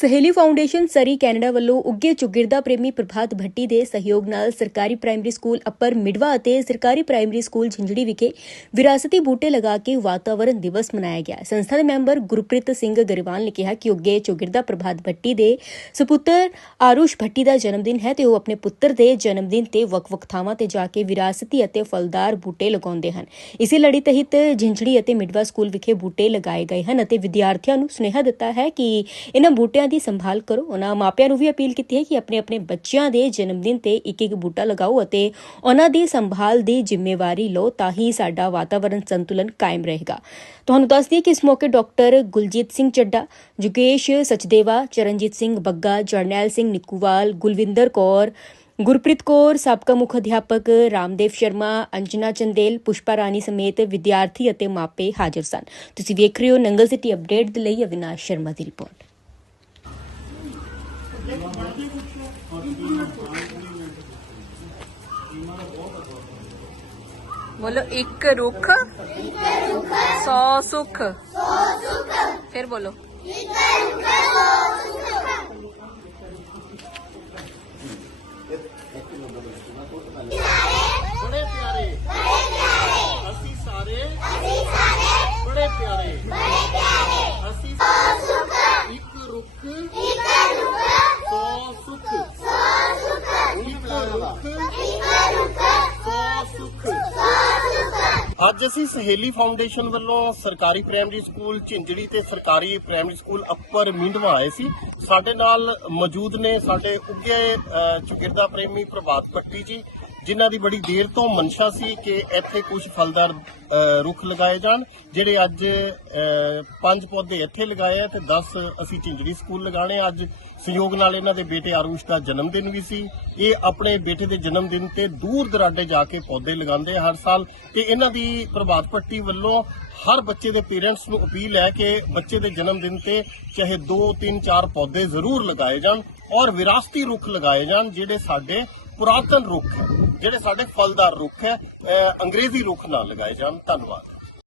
ਸਹੇਲੀ ਫਾਊਂਡੇਸ਼ਨ ਸਰੀ ਕੈਨੇਡਾ ਵੱਲੋਂ ਉੱਗੇ ਚੁਗਿਰਦਾ ਪ੍ਰੇਮੀ ਪ੍ਰਭਾਤ ਭੱਟੀ ਦੇ ਸਹਿਯੋਗ ਨਾਲ ਸਰਕਾਰੀ ਪ੍ਰਾਇਮਰੀ ਸਕੂਲ ਅੱਪਰ ਮਿਡਵਾ ਅਤੇ ਸਰਕਾਰੀ ਪ੍ਰਾਇਮਰੀ ਸਕੂਲ ਝਿੰਜੜੀ ਵਿਖੇ ਵਿਰਾਸਤੀ ਬੂਟੇ ਲਗਾ ਕੇ ਵਾਤਾਵਰਣ ਦਿਵਸ ਮਨਾਇਆ ਗਿਆ। ਸੰਸਥਾ ਦੇ ਮੈਂਬਰ ਗੁਰਪ੍ਰੀਤ ਸਿੰਘ ਗਰੇਵਾਲ ਨੇ ਕਿਹਾ ਕਿ ਉੱਗੇ ਚੁਗਿਰਦਾ ਪ੍ਰਭਾਤ ਭੱਟੀ ਦੇ ਸੁਪੁੱਤਰ ਆਰੁਸ਼ ਭੱਟੀ ਦਾ ਜਨਮ ਦਿਨ ਹੈ ਤੇ ਉਹ ਆਪਣੇ ਪੁੱਤਰ ਦੇ ਜਨਮ ਦਿਨ ਤੇ ਵੱਖ-ਵੱਖ ਥਾਵਾਂ ਤੇ ਜਾ ਕੇ ਵਿਰਾਸਤੀ ਅਤੇ ਫਲਦਾਰ ਬੂਟੇ ਲਗਾਉਂਦੇ ਹਨ। ਇਸੇ ਲੜੀ ਤਹਿਤ ਝਿੰਜੜੀ ਅਤੇ ਮਿਡਵਾ ਸਕੂਲ ਵਿਖੇ ਬੂਟੇ ਲਗਾਏ ਗਏ ਹਨ ਅਤੇ ਵਿਦਿਆਰਥੀਆਂ ਨੂੰ ਸੁਨੇਹਾ ਦਿੱਤਾ ਹੈ ਕਿ ਇਹਨਾਂ ਬੂਟਿਆਂ ਦੀ ਸੰਭਾਲ ਕਰੋ। ਉਹਨਾਂ ਮਾਪਿਆਂ ਨੂੰ ਵੀ ਅਪੀਲ ਕੀਤੀ ਹੈ ਕਿ ਆਪਣੇ ਆਪਣੇ ਬੱਚਿਆਂ ਦੇ ਜਨਮ ਦਿਨ ਤੇ ਇੱਕ ਇੱਕ ਬੂਟਾ ਲਗਾਓ ਅਤੇ ਉਹਨਾਂ ਦੀ ਸੰਭਾਲ ਦੀ ਜ਼ਿੰਮੇਵਾਰੀ ਲਓ ਤਾਂ ਹੀ ਸਾਡਾ ਵਾਤਾਵਰਣ ਸੰਤੁਲਨ ਕਾਇਮ ਰਹੇਗਾ। ਤੁਹਾਨੂੰ ਦੱਸ ਦਈਏ ਕਿ ਇਸ ਮੌਕੇ ਡਾਕਟਰ ਗੁਲਜੀਤ ਸਿੰਘ ਚੱਡਾ, ਜੁਗੇਸ਼ ਸਚਦੇਵਾ, ਚਰਨਜੀਤ ਸਿੰਘ ਬੱਗਾ, ਜਰਨੈਲ ਸਿੰਘ ਨਿੱਕੂਵਾਲ, ਗੁਲਵਿੰਦਰ ਕੌਰ, ਗੁਰਪ੍ਰੀਤ ਕੌਰ, ਸਾਬਕਾ ਮੁੱਖ ਅਧਿਆਪਕ ਰਾਮਦੇਵ ਸ਼ਰਮਾ, ਅੰਜਨਾ ਚੰਦੇਲ, ਪੁਸ਼ਪਾ ਰਾਣੀ ਸਮੇਤ ਵਿਦਿਆਰਥੀ ਅਤੇ ਮਾਪੇ ਹਾਜ਼ਰ ਸਨ। ਤੁਸੀਂ ਵੇਖ ਰਹੇ ਹੋ ਨੰਗਲ ਸਿਟੀ ਅਪਡੇਟ ਦੇ ਲਈ ਅਵਿਨਾਸ਼ ਸ਼ਰਮਾ ਦੀ ਰਿਪੋਰਟ। ਬੋਲੋ ਇੱਕ ਰੁੱਖ 100 ਸੁੱਖ 100 ਸੁੱਖ। ਫਿਰ ਬੋਲੋ। ਅੱਜ ਅਸੀਂ ਸਹੇਲੀ ਫਾਊਂਡੇਸ਼ਨ ਵੱਲੋਂ ਸਰਕਾਰੀ ਪ੍ਰਾਇਮਰੀ ਸਕੂਲ ਝਿੰਜੜੀ ਤੇ ਸਰਕਾਰੀ ਪ੍ਰਾਇਮਰੀ ਸਕੂਲ ਅੱਪਰ ਮਿੰਡਵਾ ਆਏ ਸੀ। ਸਾਡੇ ਨਾਲ ਮੌਜੂਦ ਨੇ ਸਾਡੇ ਉੱਗੇ ਅਹ, ਪ੍ਰੇਮੀ ਪ੍ਰਭਾਤ ਪੱਟੀ ਜੀ ਜਿਨ੍ਹਾਂ ਦੀ ਬੜੀ ਦੇਰ ਤੋਂ ਮਨਸ਼ਾ ਸੀ ਕਿ ਇੱਥੇ ਕੁਝ ਫਲਦਾਰ ਰੁੱਖ ਲਗਾਏ ਜਾਣ, ਜਿਹੜੇ ਅੱਜ ਪੰਜ ਪੌਦੇ ਇੱਥੇ ਲਗਾਏ ਆ ਤੇ 10 ਅਸੀਂ ਝਿੰਜੜੀ ਸਕੂਲ ਲਗਾਣੇ ਅੱਜ ਸੰਯੋਗ ਨਾਲ ਇਹਨਾਂ ਦੇ ਬੇਟੇ ਆਰੂਸ਼ ਦਾ ਜਨਮ ਦਿਨ ਵੀ ਸੀ। ਇਹ ਆਪਣੇ ਬੇਟੇ ਦੇ ਜਨਮ ਦਿਨ ਤੇ ਦੂਰ ਦਰਾਡੇ ਜਾ ਕੇ ਪੌਦੇ ਲਗਾਉਂਦੇ ਹਰ ਸਾਲ ਤੇ ਇਹਨਾਂ ਦੀ ਪ੍ਰਭਾਤ ਪੱਟੀ ਵੱਲੋਂ ਹਰ ਬੱਚੇ ਦੇ ਪੇਰੈਂਟਸ ਨੂੰ ਅਪੀਲ ਹੈ ਕਿ ਬੱਚੇ ਦੇ ਜਨਮ ਦਿਨ ਤੇ ਚਾਹੇ 2 3 4 ਪੌਦੇ ਜ਼ਰੂਰ ਲਗਾਏ ਜਾਣ ਔਰ ਵਿਰਾਸਤੀ ਰੁੱਖ ਲਗਾਏ ਜਾਣ ਜਿਹੜੇ ਸਾਡੇ ਪੁਰਾਤਨ ਰੁੱਖ ਹੈ। ਜਿਹੜੇ ਸਾਡੇ ਫਲਦਾਰ ਰੁੱਖ ਹੈ ਅੰਗਰੇਜ਼ੀ ਰੁੱਖ ਨਾ ਲਗਾਏ ਜਾਣ। ਧੰਨਵਾਦ।